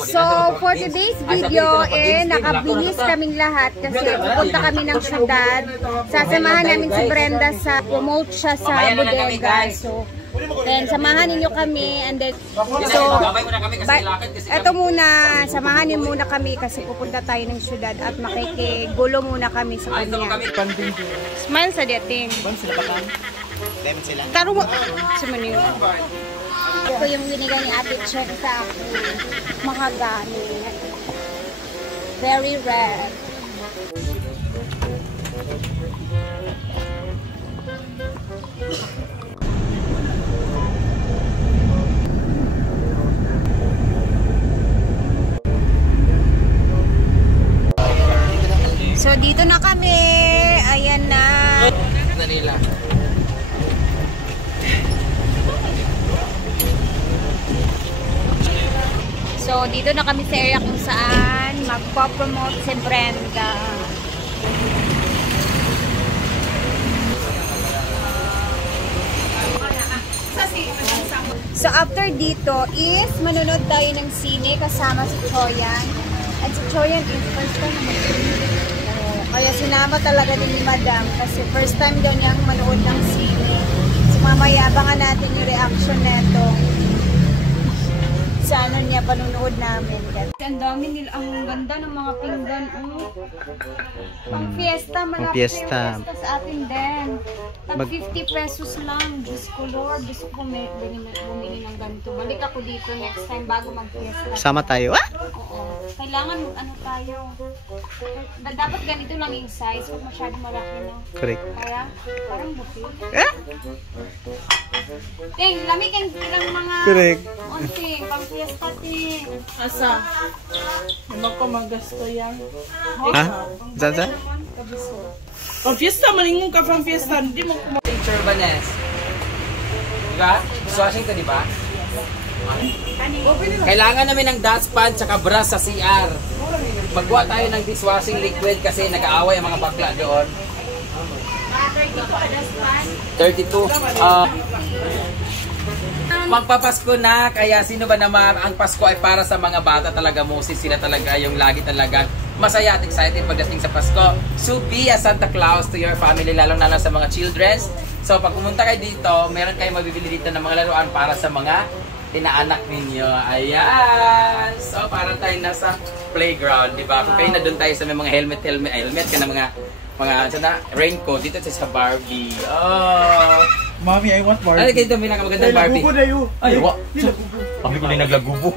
So, for today's video, nakabihis kaming lahat kasi pupunta kami ng syudad. Sasamahan namin si Brenda sa promote siya sa bodega. So, then samahan ninyo kami and then eto muna, samahan niyo muna kami kasi pupunta tayo ng syudad at makikigulo muna kami sa kanya. Smile sa dating. Taro mo. Sumani. Ito yung binigay ni Ate Check sa ako. Mahagani. Very red. So dito na kami. Ayan na. Manila. So dito na kami sa area kung saan magpo-promote si Brenda. So after dito is manonood tayo ng sine kasama si Choyan. At si Choyan is first time na kaya sinama talaga din ni Madam kasi first time daw niyang manood ng sine. So mamaya abangan natin yung reaction neto sa ano niya panunood namin. Ang dami nila, ang ganda ng mga pinggan. Pang fiesta, malaki fiesta sa atin din. Tag 50 pesos lang. Diyos ko Lord, gusto ko bumili ng ganito. Balik ako dito next time bago mag-fiesta. Sama tayo, ah? Oo. Kailangan ano tayo. Dapat ganito lang yung size. Huwag masyadong malaki na. Correct. Kaya, parang buffet. Eh? Ting, lamig ang ilang mga... Correct. Ting, pang fiesta, ting. Asa? Ano ko magasto yan? Ha? Saan? Pang fiesta, malingon ka pang fiesta. Hindi mo kumagasto. Turbanes. Diba? Dishwashing ka, diba? Kailangan namin ng dustpan tsaka brush sa CR. Magkuha tayo ng dishwashing liquid kasi nag-aaway ang mga bakla doon. 32. Magpapasko na, kaya sino ba naman ang Pasko ay para sa mga bata talaga, Moses, sila talaga yung lagi talaga masaya at excited pagdating sa Pasko. So be a Santa Claus to your family, lalong-lalo sa mga children. So pag pumunta kayo dito, meron kayong mabibili dito ng mga laruan para sa mga tinaanak ninyo. Ayan! So parang tayo nasa playground, di ba? Kung kayo na doon tayo sa may mga helmet ka na mga sana, raincoat, dito sa Barbie. Oh! Mommy, I want Barbie. Ano kayo ito, pinaka-magandang Barbie? Lagubo na yun. Ay, wak. Kami ko na naglagubo.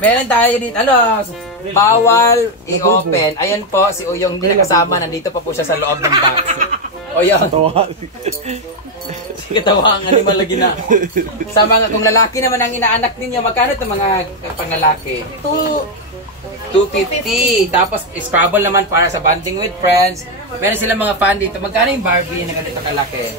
Meron tayo dito. Ano? Bawal i-open. Ayan po, si Uyong hindi nakasama. Nandito pa po siya sa loob ng box. Uyong. Sige, tawa ang animal lagi na. Sa mga, kung lalaki naman ang inaanak ninyo, magkano ito mga panglalaki? 250. Tapos, Scrabble naman para sa bonding with friends. Meron silang mga fan dito. Magkano yung Barbie na ganito kalaki?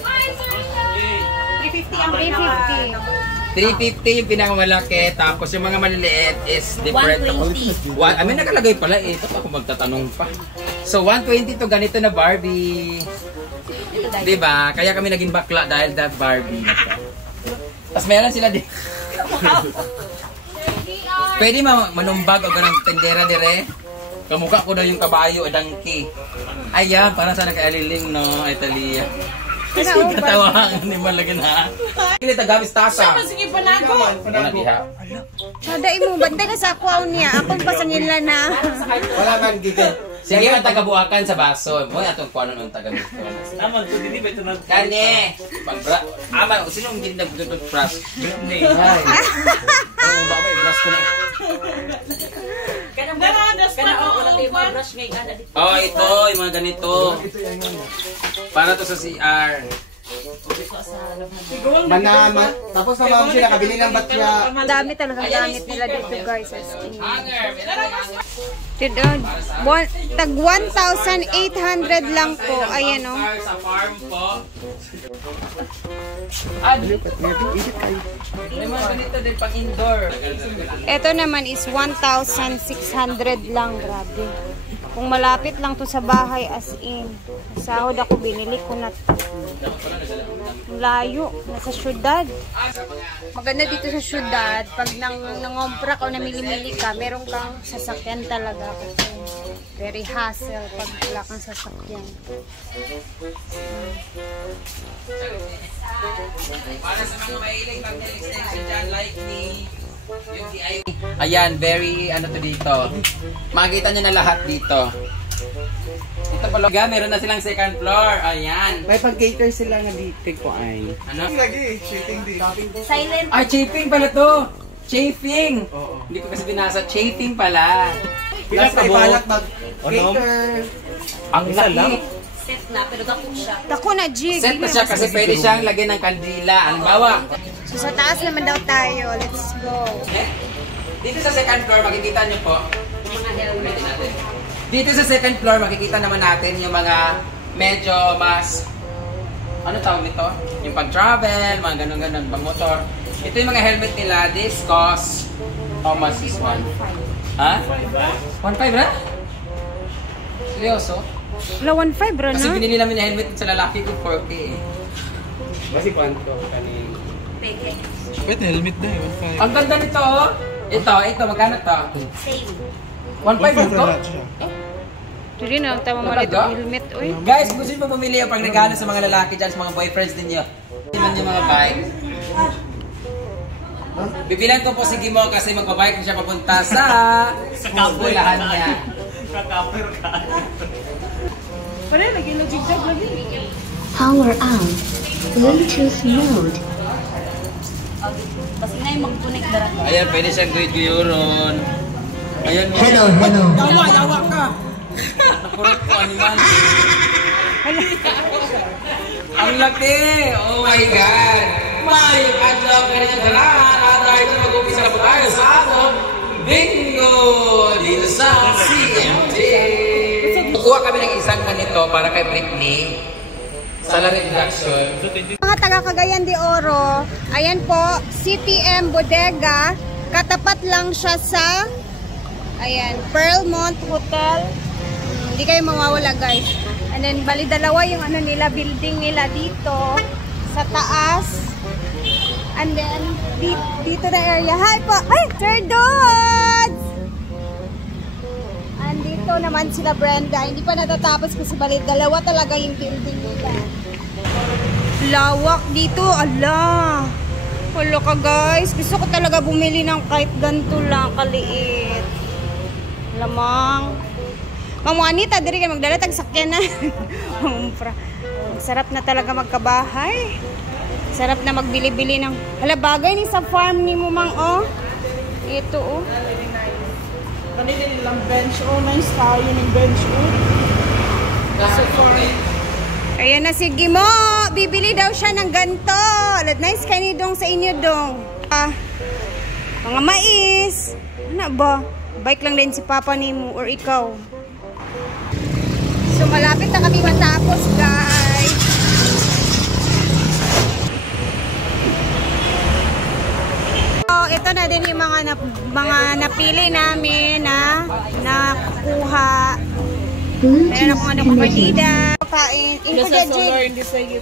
350 ang 350. 350 yung pinakamalaki. Tapos yung mga maliliit is different. 120. May nakalagay pala eh. Ito ako magtatanong pa. So, 120 to ganito na Barbie. Diba? Kaya kami naging bakla dahil that Barbie. Tapos meron sila din. Pwede manumbag o ganang tendera dire. Kamukha ko daw yung kabayo o dangki. Ayan, parang sana kay Aliling, no? Italia. Kasi katawaan ni Malagin, ha? Hindi tagamis tasa. Sige, panago. Sada mo, bantay ka sa akwaw niya. Akong pasangin lang na. Wala man, gigil. Sige, ang taga-buwakan sa baso. Mo atong kuano ng taga-buwakan. Naman, ito din ba ito na? Kani! Aman, sinong hindi nag-brush? Britney. Ay. Oo, bakit? Brush ko na. Oh, ito, yung mga ganito. Para to sa CR. Tapos naman sila kabili ng batya. Dami talaga gamit nila dito, guys. Hanger. Tag 1,800 lang po. Ayan, o. Sa farm po. May mga ganito din pang indoor. Ito naman is 1,600 lang. Grabe. Kung malapit lang to sa bahay, as in. Sahod ako, binili ko na to. Layo, nasa syudad. Maganda dito sa syudad, pag nangompra ka o namili-mili ka, meron kang sasakyan talaga. Very hassle pag wala kang sasakyan. Para sa mga mahilig mag-extension dyan, like me. Ayan, very ano to dito. Makikita nyo na lahat dito. Ito pala, meron na silang second floor. Ayan. May pag-cater sila nga dito ko ay. Ano? Lagi, shooting din. Silent. Ay, chafing pala to. Chafing. Hindi ko kasi binasa. Chafing pala. Pilas ay balak mag-cater. Ang laki. Set na, pero dako siya. Dako na, Jig. Set na siya kasi pwede siyang lagyan ng kandila. Halimbawa. So, sa taas naman daw tayo. Let's go. Dito sa second floor, makikita nyo po. Mga helmet natin. Dito sa second floor, makikita naman natin yung mga medyo mas, ano tawag nito? Yung pag-travel, mga ganun-ganun, pang-motor. Ito yung mga helmet nila. This costs, how much is one? Ha? 1.5 na? Seryoso? Wala, 1.5 bro, Kasi no? binili namin yung helmet sa lalaki ko 4K eh. Kasi kwanto kanin. Pwede helmet na yun. Ang ganda nito oh. Ito, magkano to? Same. 1.5 ito? Hindi na, tama mo Talaga? ito helmet. Uy. Guys, kung gusto nyo pa bumili yung pang-regalo sa mga lalaki dyan, sa mga boyfriends ninyo. Naman yung mga bike. Bibilan ko po si Gimo kasi magbabike na siya papunta sa eskwelahan niya. Pare, lagi na jig-jog lagi. Power on. Bluetooth mode. Kasi na yung mag-connect na rin. Ayan, pwede siyang guyuron. Ayan mo. Hello. Yawa ka! Nakurot ko, animal. Ang laki! Oh my God! May adlaw ka rin sa lahat at dahil na mag-upisa na po tayo sa atong bingo dito sa CMT. Kukuha kami ng isang ganito para kay Britney. Salary reduction. Mga taga Cagayan de Oro, ayan po, CTM Bodega. Katapat lang siya sa, ayan, Pearlmont Hotel. Hindi kayo mawawala guys. And then, bali dalawa yung ano nila, building nila dito sa taas. And then, dito na area. Hi po! Ay! Sir Dodds! Andito naman sila Brenda. Hindi pa natatapos kasi bali dalawa talaga yung building nila. Lawak dito. Ala! Wala ka guys. Gusto ko talaga bumili ng kahit ganito lang kaliit. Lamang. Ma'am Juanita, diri kayo magdala tag sakyan na. Sarap na talaga magkabahay. Sarap na magbili-bili ng hala bagay ni sa farm ni mo mang oh. Ito oh. Kanina nilang bench oh. Nice tayo ng bench oh. So sorry. Ayan na si Gimo. Bibili daw siya ng ganto. Nice kayo dong sa inyo dong. Mga mais. Ano ba? Bike lang din si Papa ni mo or ikaw. So malapit na kami matapos guys. So ito na din yung mga napili namin na nakuha. Meron ako ano kapatida. Kain. Hindi sa iyo.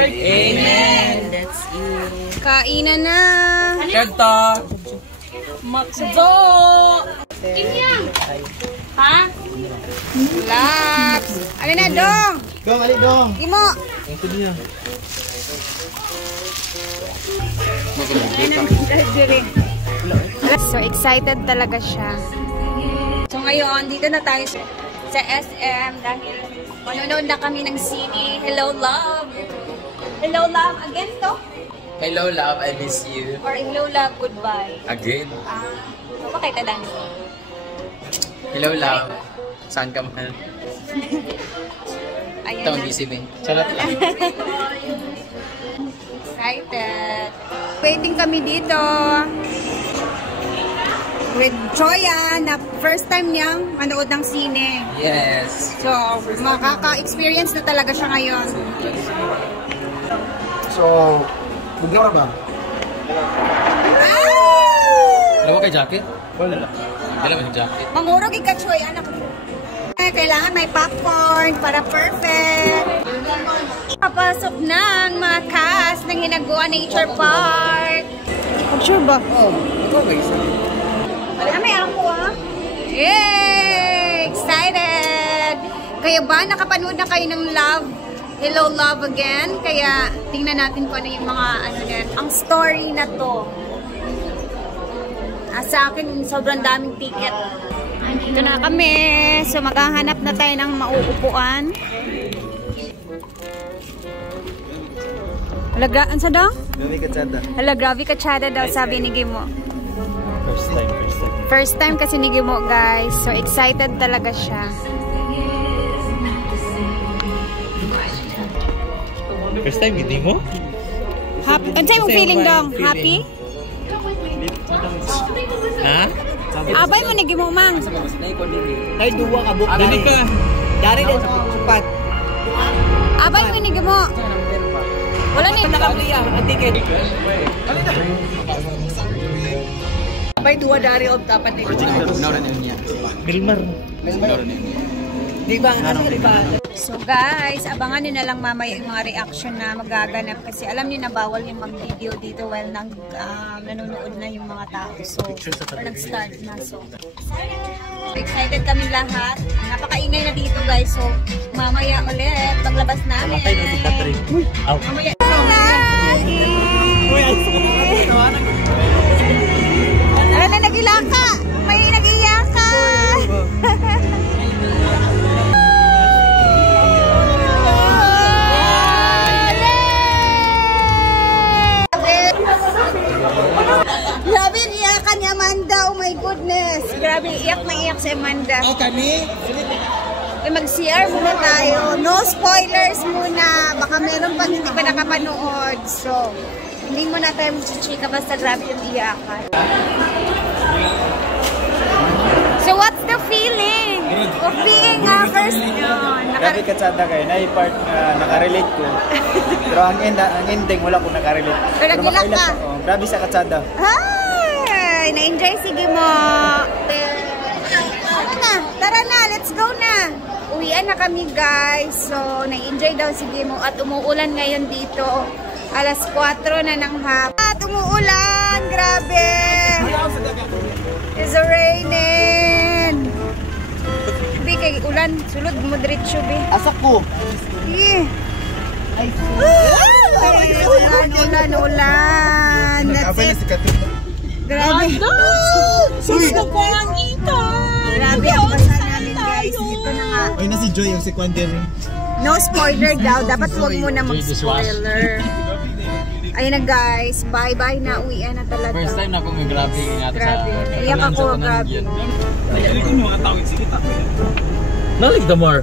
Amen. That's it. Kainan na. Kanto. Makdo! Kinyang. Ha? Laps. Ano na dong? Dong, ali dong. Gimo. So excited talaga siya. So ngayon, dito na tayo sa SM dahil manonood na kami ng sine. Hello love. Hello love again to? Hello love, I miss you. Or hello love, goodbye. Again. Ano kay Tadan? Hello love. Saan ka man? Ayan Ito na. ang gising. Charot lang. Excited. Waiting kami dito. With Joya na first time niyang manood ng sine. Yes. So, makaka-experience na talaga siya ngayon. So, bugnaw na ba? Alam mo kay jacket? Wala. Dala mo yung jacket. Mangurog ikachoy, anak ko. Kailangan may popcorn para perfect. Papasok na ang mga cast ng Hinagua Nature Park. Picture ba? Oh, ikaw ba isa? May ako ah. Yay! Excited! Kaya ba nakapanood na kayo ng Love? Hello Love Again? Kaya tingnan natin kung ano yung mga ang story na to. Sa akin, sobrang daming ticket. Ito na kami. So, maghahanap na tayo ng mauupuan. Ano sa daw? Grabe katsada. Hala, grabe katsada daw, sabi ni Gimo. First time. First time kasi ni Gimo, guys. So, excited talaga siya. First time, hindi mo? Happy? Ano sa'yo yung feeling dong? Happy? Ha? Abay mo ni Gimo, mang. Ay, duwa ka, buk. Dali ka. Dari din sa supat. Abay mo ni Gimo. Wala na yung Nakabliya, ang ticket. Abay, duwa dari o tapat ni Milmar. Diba? So guys, abangan nyo na lang mamaya yung mga reaction na magaganap kasi alam nyo na bawal yung mag-video dito while nanonood na yung mga tao. So, or nag-start na. So, excited kami lahat. Napakaingay na dito guys. So, mamaya ulit, paglabas namin. Mamaya. Ano na nagilaka? May nag-iyaka. Grabe, iyakan ni Amanda. Oh my goodness. Grabe, iyak na iyak si Amanda. Oh, kami? Mag-CR muna tayo. No spoilers muna. Baka meron pang hindi pa nakapanood. So, hindi muna tayo mag-chika basta grabe yung iyakan. So, what's the feeling of being first? Grabe katsada kayo. Na-part na nakarelate ko. Pero ang ending, wala ko nakarelate. Pero nagilak ka? Grabe sa katsada. Ay, na-enjoy. Sige mo. Tara na, let's go na. Uwian na kami guys. So, na-enjoy daw sige mo. At umuulan ngayon dito. Alas 4 na ng hapon. At umuulan. Grabe. It's raining. Bi, kay ulan. Sulod mo diretso, bi. Asak ko. Sige. Ulan. That's it. Grabe. Gusto ko ang ito. Grabe ang basa namin guys. Dito na nga. Ay, na si Joy yung secondary. No spoiler daw. Dapat huwag mo na mag-spoiler. Ayun na guys. Bye-bye na. Uwian na talaga. First time na akong grabe nga Grabe. Iyak ako. Grabe. Nalig the more.